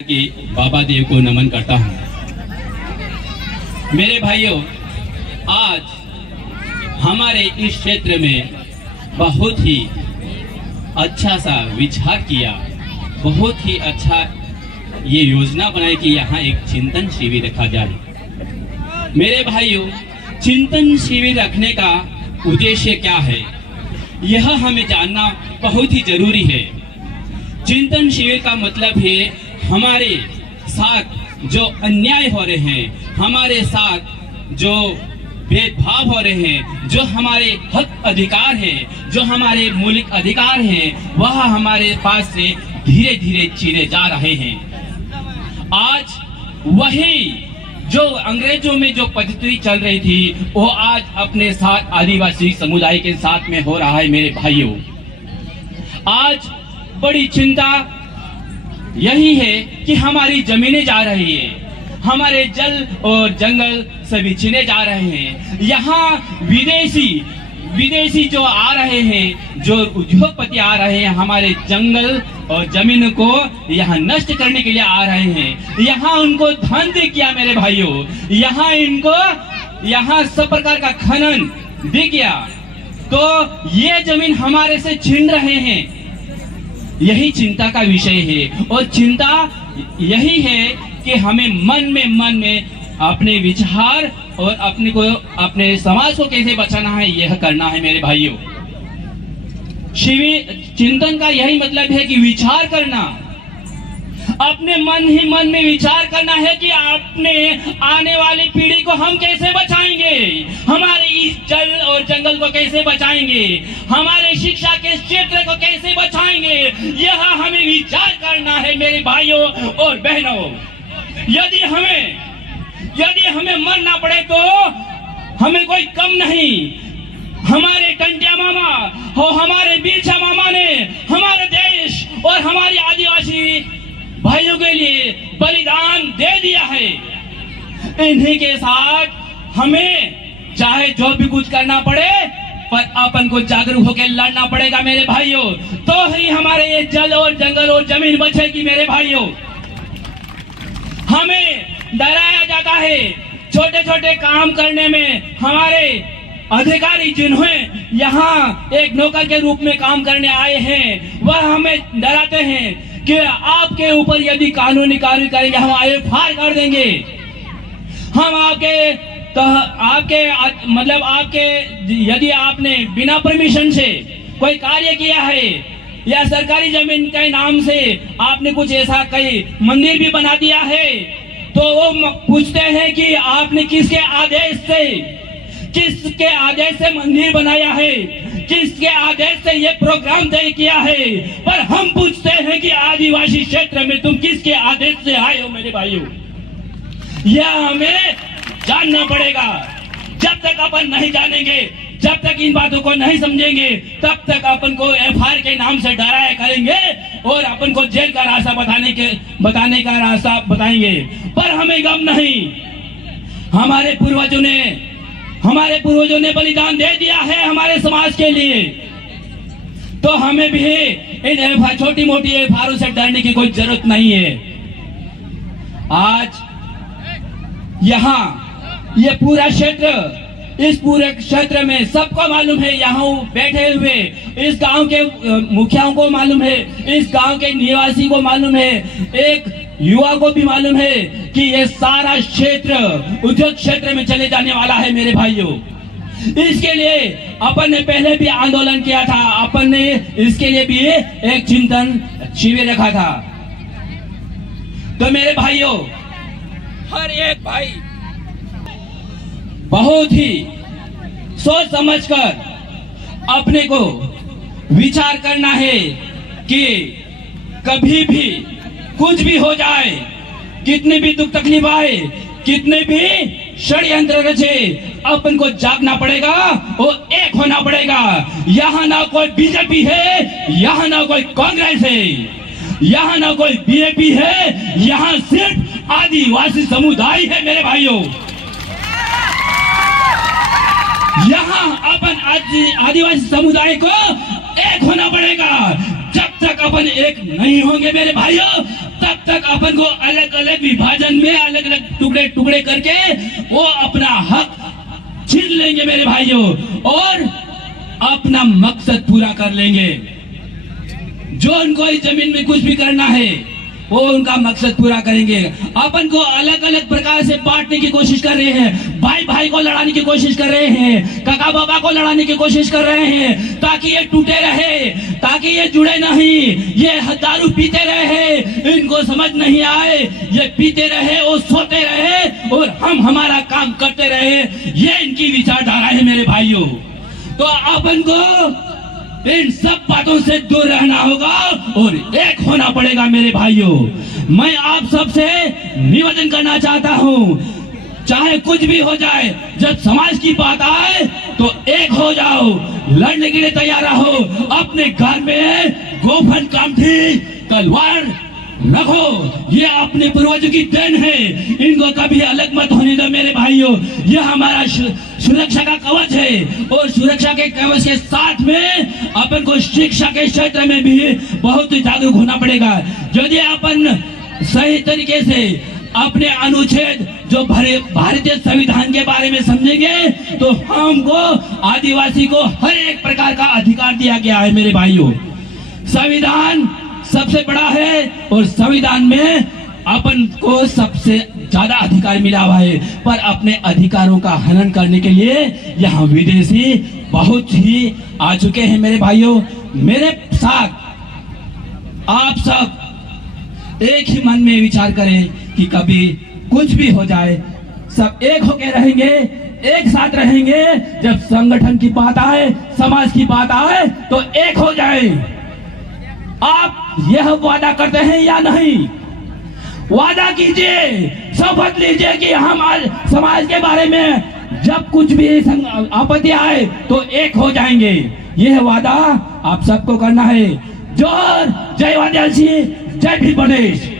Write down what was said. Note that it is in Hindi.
कि बाबा देव को नमन करता हूँ। मेरे भाइयों, आज हमारे इस क्षेत्र में बहुत ही अच्छा सा विचार किया, बहुत ही अच्छा ये योजना बनाई कि यहाँ एक चिंतन शिविर रखा जाए। मेरे भाइयों, चिंतन शिविर रखने का उद्देश्य क्या है, यह हमें जानना बहुत ही जरूरी है। चिंतन शिविर का मतलब है हमारे साथ जो अन्याय हो रहे हैं, हमारे साथ जो भेदभाव हो रहे हैं, जो हमारे हक अधिकार हैं, जो हमारे मौलिक अधिकार हैं, वह हमारे पास से धीरे धीरे छीने जा रहे हैं। आज वही जो अंग्रेजों में जो पद्धति चल रही थी, वो आज अपने साथ आदिवासी समुदाय के साथ में हो रहा है। मेरे भाइयों, आज बड़ी चिंता यही है कि हमारी जमीनें जा रही है, हमारे जल और जंगल सभी छीने जा रहे हैं। यहाँ विदेशी जो आ रहे हैं, जो उद्योगपति आ रहे हैं, हमारे जंगल और जमीन को यहाँ नष्ट करने के लिए आ रहे हैं। यहाँ उनको धन दे किया मेरे भाइयों, यहाँ सब प्रकार का खनन दे गया, तो ये जमीन हमारे से छीन रहे हैं। यही चिंता का विषय है, और चिंता यही है कि हमें मन में अपने विचार और अपने समाज को कैसे बचाना है, यह करना है मेरे भाइयों। शिविर चिंतन का यही मतलब है कि विचार करना, अपने मन में विचार करना है कि अपने आने वाली पीढ़ी को हम कैसे बचाएंगे, हमारे इस जल और जंगल को कैसे बचाएंगे, हमारे शिक्षा के क्षेत्र को कैसे बचाएंगे, यह हमें विचार करना है मेरे भाइयों और बहनों। यदि हमें मरना पड़े तो हमें कोई कम नहीं। हमारे टंटिया मामा और हमारे बिरसा मामा ने हमारे देश और हमारी आदिवासी भाइयों के लिए बलिदान दे दिया है। इन्हीं के साथ हमें चाहे जो भी कुछ करना पड़े, पर अपन को जागरूक होकर लड़ना पड़ेगा मेरे भाइयों, तो ही हमारे ये जल और जंगल और जमीन बचेगी मेरे भाइयों। हमें डराया जाता है छोटे छोटे काम करने में। हमारे अधिकारी जिन्हें यहाँ एक नौकर के रूप में काम करने आए हैं, वह हमें डराते हैं कि आपके ऊपर यदि कानूनी कार्रवाई करेंगे, हम AFR कर देंगे, हम आपके यदि आपने बिना परमिशन से कोई कार्य किया है या सरकारी जमीन के नाम से आपने कुछ ऐसा कई मंदिर भी बना दिया है, तो वो पूछते हैं कि आपने किसके आदेश से मंदिर बनाया है, किसके आदेश से ये प्रोग्राम तय किया है। पर हम पूछते हैं कि आदिवासी क्षेत्र में तुम किसके आदेश से आए हो मेरे भाइयों, यह हमें जानना पड़ेगा। जब तक अपन नहीं जानेंगे, जब तक इन बातों को नहीं समझेंगे, तब तक अपन को FR के नाम से डराया करेंगे और अपन को जेल का रास्ता बताने का रास्ता बताएंगे। पर हमें गम नहीं, हमारे पूर्वजों ने बलिदान दे दिया है हमारे समाज के लिए, तो हमें भी इन छोटी मोटी FR से डरने की कोई जरूरत नहीं है। आज यहाँ ये पूरा क्षेत्र, इस पूरे क्षेत्र में सबको मालूम है, यहाँ बैठे हुए इस गांव के मुखियाओं को मालूम है, इस गांव के निवासी को मालूम है, एक युवा को भी मालूम है कि ये सारा क्षेत्र उद्योग क्षेत्र में चले जाने वाला है मेरे भाइयों। इसके लिए अपन ने पहले भी आंदोलन किया था, अपन ने इसके लिए भी एक चिंतन शिविर रखा था। तो मेरे भाइयों, हर एक भाई बहुत ही सोच समझकर अपने को विचार करना है कि कभी भी कुछ भी हो जाए, कितने भी दुख तकलीफ आए, कितने भी षड्यंत्र रचे, अपन को जागना पड़ेगा और एक होना पड़ेगा। यहाँ ना कोई बीजेपी है, यहाँ ना कोई कांग्रेस है, यहाँ ना कोई BJP है, यहाँ सिर्फ आदिवासी समुदाय है मेरे भाइयों। यहाँ अपन आदिवासी समुदाय को एक होना पड़ेगा। जब तक अपन एक नहीं होंगे मेरे भाइयों, तब तक अपन को अलग अलग विभाजन में अलग अलग टुकड़े टुकड़े करके वो अपना हक छीन लेंगे मेरे भाइयों, और अपना मकसद पूरा कर लेंगे। जो उनको इस जमीन में कुछ भी करना है वो उनका मकसद पूरा करेंगे। अपन को अलग अलग प्रकार से बांटने की कोशिश कर रहे हैं, भाई भाई को लड़ाने की कोशिश कर रहे हैं, काका बाबा को लड़ाने की कोशिश कर रहे हैं, ताकि ये टूटे रहे, ताकि ये जुड़े नहीं, ये दारू पीते रहे, इनको समझ नहीं आए, ये पीते रहे और सोते रहे और हम हमारा काम करते रहे। ये इनकी विचारधारा है मेरे भाइयों। तो अपन को इन सब बातों से दूर रहना होगा और एक होना पड़ेगा मेरे भाइयों। मैं आप सबसे निवेदन करना चाहता हूं, चाहे कुछ भी हो जाए, जब समाज की बात आए तो एक हो जाओ, लड़ने के लिए तैयार रहो। अपने घर में गोफन कामठी तलवार रखो, ये अपने पूर्वजों की देन है, इनको कभी अलग मत होने दो मेरे भाइयों। ये हमारा सुरक्षा का कवच है, और सुरक्षा के कवच के साथ में अपन को शिक्षा के क्षेत्र में भी बहुत जागरूक होना पड़ेगा। यदि अपन सही तरीके से अपने अनुच्छेद जो भारतीय संविधान के बारे में समझेंगे तो हमको आदिवासी को हर एक प्रकार का अधिकार दिया गया है मेरे भाइयों। संविधान सबसे बड़ा है और संविधान में अपन को सबसे ज्यादा अधिकार मिला हुआ है, पर अपने अधिकारों का हनन करने के लिए यहाँ विदेशी बहुत ही आ चुके हैं मेरे भाइयों। मेरे साथ आप सब एक ही मन में विचार करें कि कभी कुछ भी हो जाए सब एक होके रहेंगे, एक साथ रहेंगे। जब संगठन की बात आए, समाज की बात आए तो एक हो जाए। आप यह वादा करते हैं या नहीं? वादा कीजिए, शपथ लीजिए कि हम आज समाज के बारे में जब कुछ भी आपत्ति आए तो एक हो जाएंगे। यह वादा आप सबको करना है। जोर जय आदिवासी, जय भीम प्रदेश।